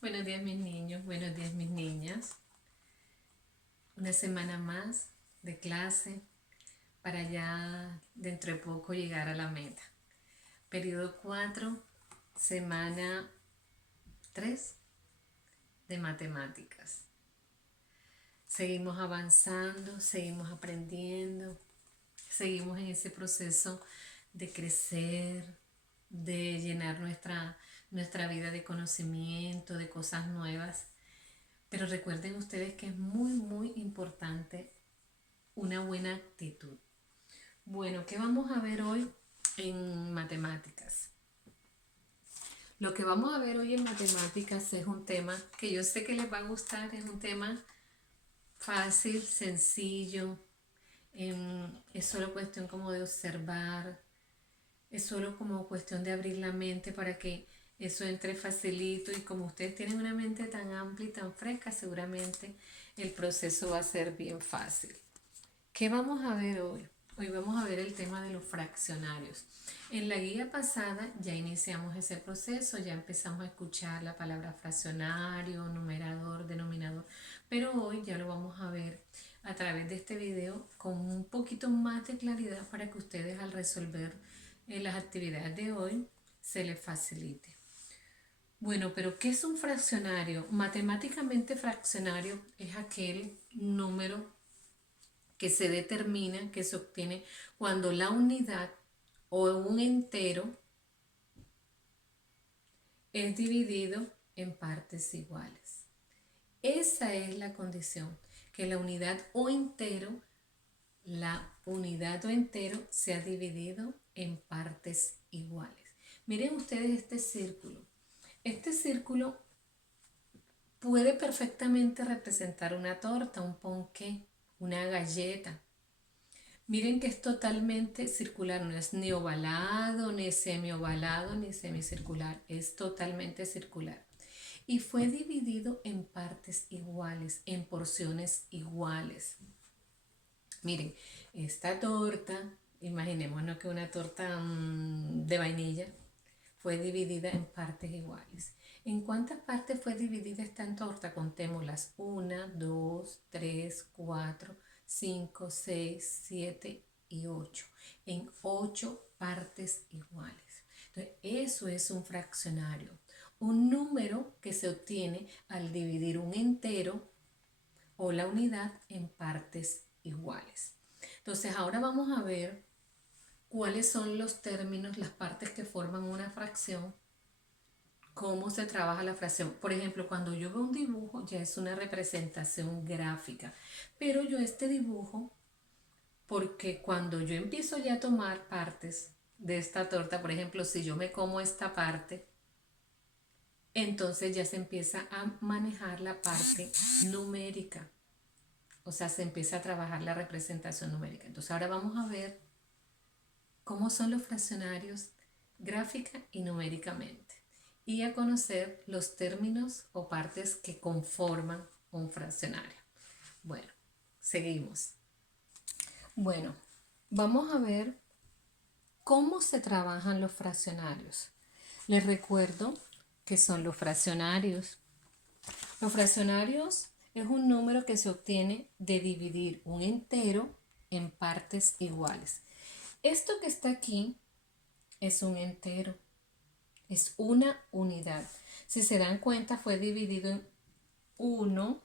Buenos días mis niños, buenos días mis niñas. Una semana más de clase para ya dentro de poco llegar a la meta. Periodo 4, semana 3 de matemáticas. Seguimos avanzando, seguimos aprendiendo, seguimos en ese proceso de crecer, de llenar nuestra vida de conocimiento, de cosas nuevas. Pero recuerden ustedes que es muy importante una buena actitud. Bueno, ¿qué vamos a ver hoy en matemáticas? Lo que vamos a ver hoy en matemáticas es un tema que yo sé que les va a gustar, es un tema fácil, sencillo, es solo cuestión como de observar, es solo como cuestión de abrir la mente para que eso entre facilito y como ustedes tienen una mente tan amplia y tan fresca, seguramente el proceso va a ser bien fácil. ¿Qué vamos a ver hoy? Hoy vamos a ver el tema de los fraccionarios. En la guía pasada ya iniciamos ese proceso, ya empezamos a escuchar la palabra fraccionario, numerador, denominador, pero hoy ya lo vamos a ver a través de este video con un poquito más de claridad para que ustedes al resolver las actividades de hoy se les facilite. Bueno, pero ¿qué es un fraccionario? Matemáticamente fraccionario es aquel número que se determina, que se obtiene cuando la unidad o un entero es dividido en partes iguales. Esa es la condición, que la unidad o entero sea dividido en partes iguales. Miren ustedes este círculo. Este círculo puede perfectamente representar una torta, un ponqué, una galleta. Miren que es totalmente circular, no es ni ovalado, ni semiovalado, ni semicircular, es totalmente circular. Y fue dividido en partes iguales, en porciones iguales. Miren, esta torta, imaginémonos que una torta de vainilla fue dividida en partes iguales. ¿En cuántas partes fue dividida esta torta? Contémoslas. 1, 2, 3, 4, 5, 6, 7 y 8. En 8 partes iguales. Entonces, eso es un fraccionario. Un número que se obtiene al dividir un entero o la unidad en partes iguales. Entonces, ahora vamos a ver cuáles son los términos, las partes que forman una fracción, cómo se trabaja la fracción. Por ejemplo, cuando yo veo un dibujo ya es una representación gráfica, pero yo este dibujo, porque cuando yo empiezo ya a tomar partes de esta torta, por ejemplo, si yo me como esta parte, entonces ya se empieza a manejar la parte numérica, o sea, se empieza a trabajar la representación numérica. Entonces ahora vamos a ver cómo son los fraccionarios gráfica y numéricamente y a conocer los términos o partes que conforman un fraccionario. Bueno, seguimos. Bueno, vamos a ver cómo se trabajan los fraccionarios. Les recuerdo que son los fraccionarios. Los fraccionarios es un número que se obtiene de dividir un entero en partes iguales. Esto que está aquí es un entero, es una unidad. Si se dan cuenta, fue dividido en 1,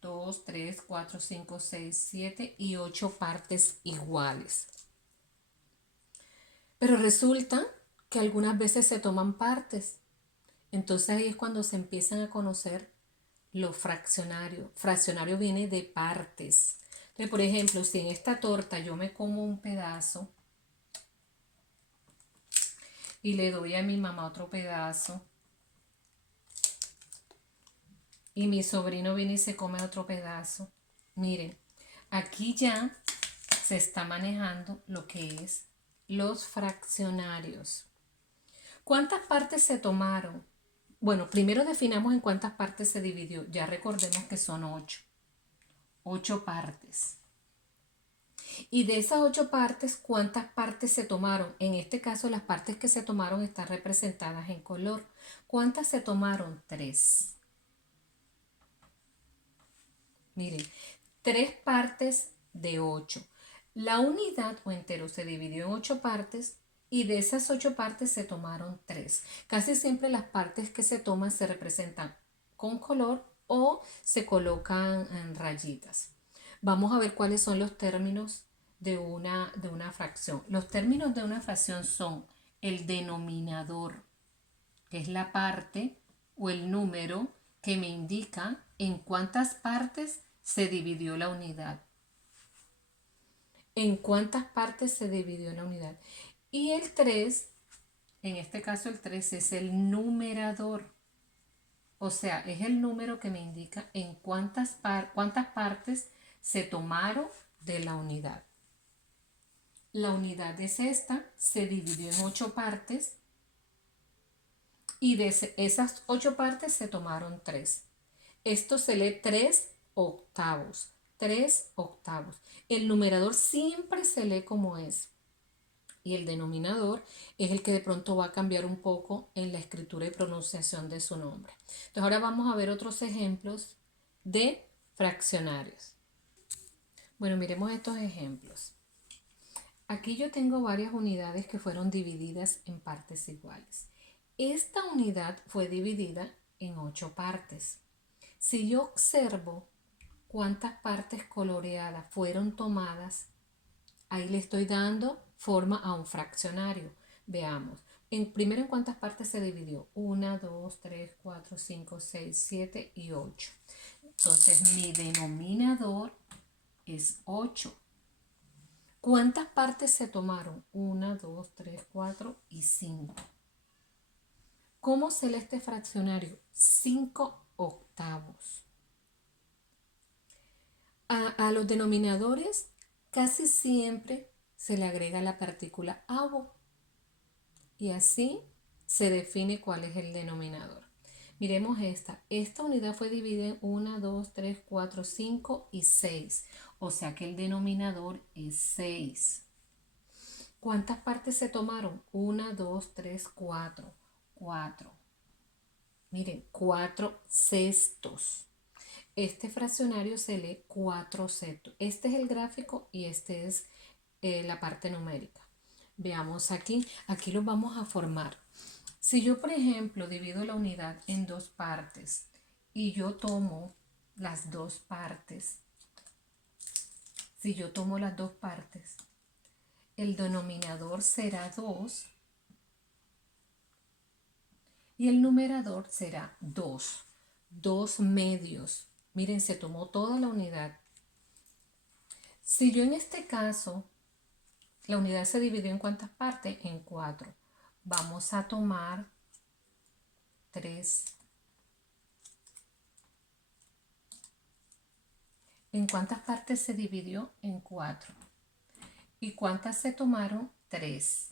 2, 3, 4, 5, 6, 7 y 8 partes iguales. Pero resulta que algunas veces se toman partes. Entonces ahí es cuando se empiezan a conocer los fraccionarios. Fraccionario viene de partes. Entonces, por ejemplo, si en esta torta yo me como un pedazo y le doy a mi mamá otro pedazo y mi sobrino viene y se come otro pedazo, miren, aquí ya se está manejando lo que es los fraccionarios. ¿Cuántas partes se tomaron? Bueno, primero definamos en cuántas partes se dividió. Ya recordemos que son 8. 8 partes. Y de esas 8 partes, ¿cuántas partes se tomaron? En este caso, las partes que se tomaron están representadas en color. ¿Cuántas se tomaron? 3. Miren, 3 partes de 8. La unidad o entero se dividió en 8 partes y de esas 8 partes se tomaron 3. Casi siempre las partes que se toman se representan con color o se colocan en rayitas. Vamos a ver cuáles son los términos de una fracción. Los términos de una fracción son el denominador, que es la parte o el número que me indica en cuántas partes se dividió la unidad. En cuántas partes se dividió la unidad. Y el 3, en este caso el 3 es el numerador. O sea, es el número que me indica en cuántas partes se tomaron de la unidad. La unidad es esta, se dividió en 8 partes y de esas 8 partes se tomaron 3. Esto se lee 3 octavos. 3 octavos. El numerador siempre se lee como es. Y el denominador es el que de pronto va a cambiar un poco en la escritura y pronunciación de su nombre. Entonces ahora vamos a ver otros ejemplos de fraccionarios. Bueno, miremos estos ejemplos. Aquí yo tengo varias unidades que fueron divididas en partes iguales. Esta unidad fue dividida en 8 partes. Si yo observo cuántas partes coloreadas fueron tomadas, ahí le estoy dando forma a un fraccionario. Veamos. Primero, ¿en cuántas partes se dividió? 1, 2, 3, 4, 5, 6, 7 y 8. Entonces, mi denominador es 8. ¿Cuántas partes se tomaron? 1, 2, 3, 4 y 5. ¿Cómo se lee este fraccionario? 5 octavos. A los denominadores casi siempre se le agrega la partícula avo y así se define cuál es el denominador. Miremos esta. Esta unidad fue dividida en 1, 2, 3, 4, 5 y 6. O sea que el denominador es 6. ¿Cuántas partes se tomaron? 1, 2, 3, 4. 4. Miren, 4 sextos. Este fraccionario se lee 4 sextos. Este es el gráfico y este es la parte numérica. Veamos aquí. Aquí los vamos a formar. Si yo, por ejemplo, divido la unidad en 2 partes y yo tomo las 2 partes, el denominador será 2 y el numerador será 2. 2 medios. Miren, se tomó toda la unidad. Si yo en este caso, la unidad se dividió en ¿cuántas partes? En 4. Vamos a tomar 3. ¿En cuántas partes se dividió? En 4. ¿Y cuántas se tomaron? 3.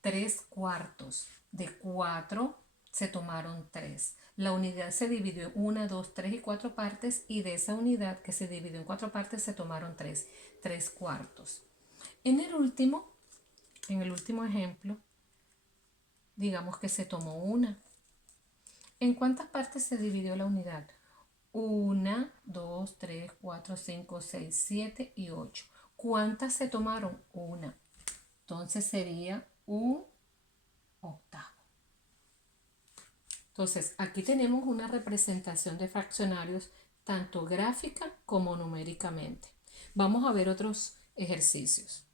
3 cuartos. De 4 se tomaron 3. La unidad se dividió en 1, 2, 3 y 4 partes y de esa unidad que se dividió en 4 partes se tomaron 3. 3 cuartos. En el último ejemplo, digamos que se tomó 1. ¿En cuántas partes se dividió la unidad? 1, 2, 3, 4, 5, 6, 7 y 8. ¿Cuántas se tomaron? 1. Entonces sería un octavo. Entonces, aquí tenemos una representación de fraccionarios tanto gráfica como numéricamente. Vamos a ver otros ejercicios.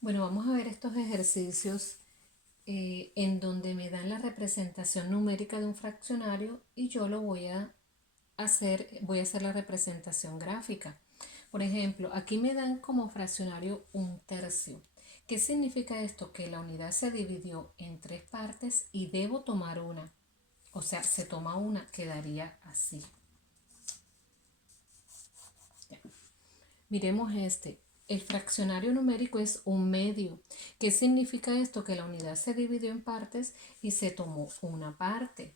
Bueno, vamos a ver estos ejercicios en donde me dan la representación numérica de un fraccionario y yo lo voy a hacer la representación gráfica. Por ejemplo, aquí me dan como fraccionario 1/3. ¿Qué significa esto? Que la unidad se dividió en 3 partes y debo tomar una. O sea, se toma una, quedaría así. Ya. Miremos este. El fraccionario numérico es 1/2. ¿Qué significa esto? Que la unidad se dividió en partes y se tomó una parte.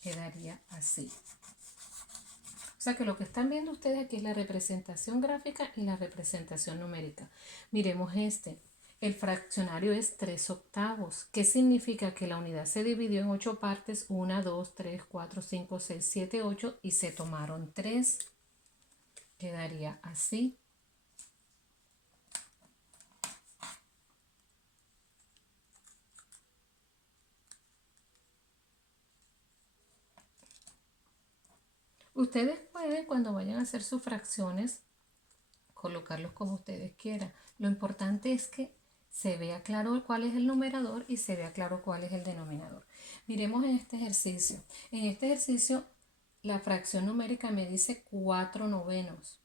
Quedaría así. O sea que lo que están viendo ustedes aquí es la representación gráfica y la representación numérica. Miremos este. El fraccionario es 3/8. ¿Qué significa? Que la unidad se dividió en 8 partes, 1, 2, 3, 4, 5, 6, 7, 8 y se tomaron 3. Quedaría así. Ustedes pueden, cuando vayan a hacer sus fracciones, colocarlos como ustedes quieran. Lo importante es que se vea claro cuál es el numerador y se vea claro cuál es el denominador. Miremos en este ejercicio. En este ejercicio, la fracción numérica me dice 4/9.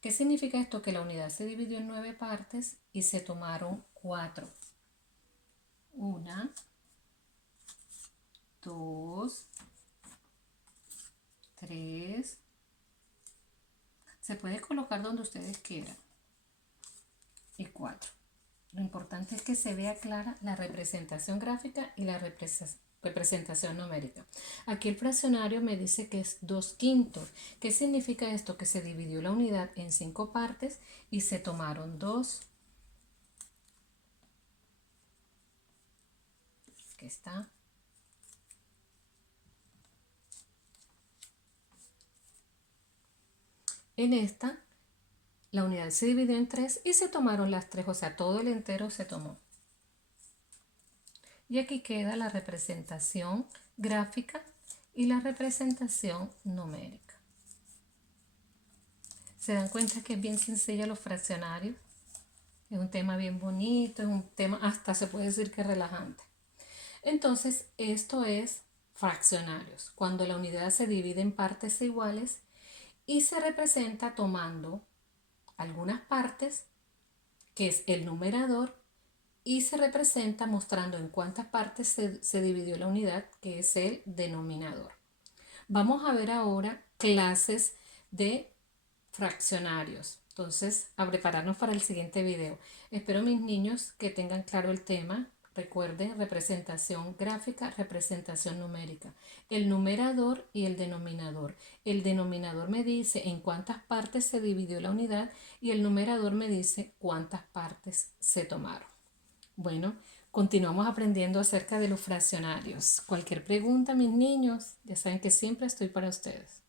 ¿Qué significa esto? Que la unidad se dividió en 9 partes y se tomaron 4. 1, 2, 3. Se puede colocar donde ustedes quieran. Y 4. Lo importante es que se vea clara la representación gráfica y la representación numérica. Aquí el fraccionario me dice que es 2/5. ¿Qué significa esto? Que se dividió la unidad en 5 partes y se tomaron 2. Aquí está. En esta, la unidad se dividió en 3 y se tomaron las 3, o sea, todo el entero se tomó. Y aquí queda la representación gráfica y la representación numérica. ¿Se dan cuenta que es bien sencilla los fraccionarios? Es un tema bien bonito, es un tema hasta se puede decir que relajante. Entonces, esto es fraccionarios, cuando la unidad se divide en partes iguales y se representa tomando algunas partes, que es el numerador, y se representa mostrando en cuántas partes se dividió la unidad, que es el denominador. Vamos a ver ahora clases de fraccionarios. Entonces, a prepararnos para el siguiente video. Espero, mis niños, que tengan claro el tema. Recuerden, representación gráfica, representación numérica. El numerador y el denominador. El denominador me dice en cuántas partes se dividió la unidad y el numerador me dice cuántas partes se tomaron. Bueno, continuamos aprendiendo acerca de los fraccionarios. Cualquier pregunta, mis niños, ya saben que siempre estoy para ustedes.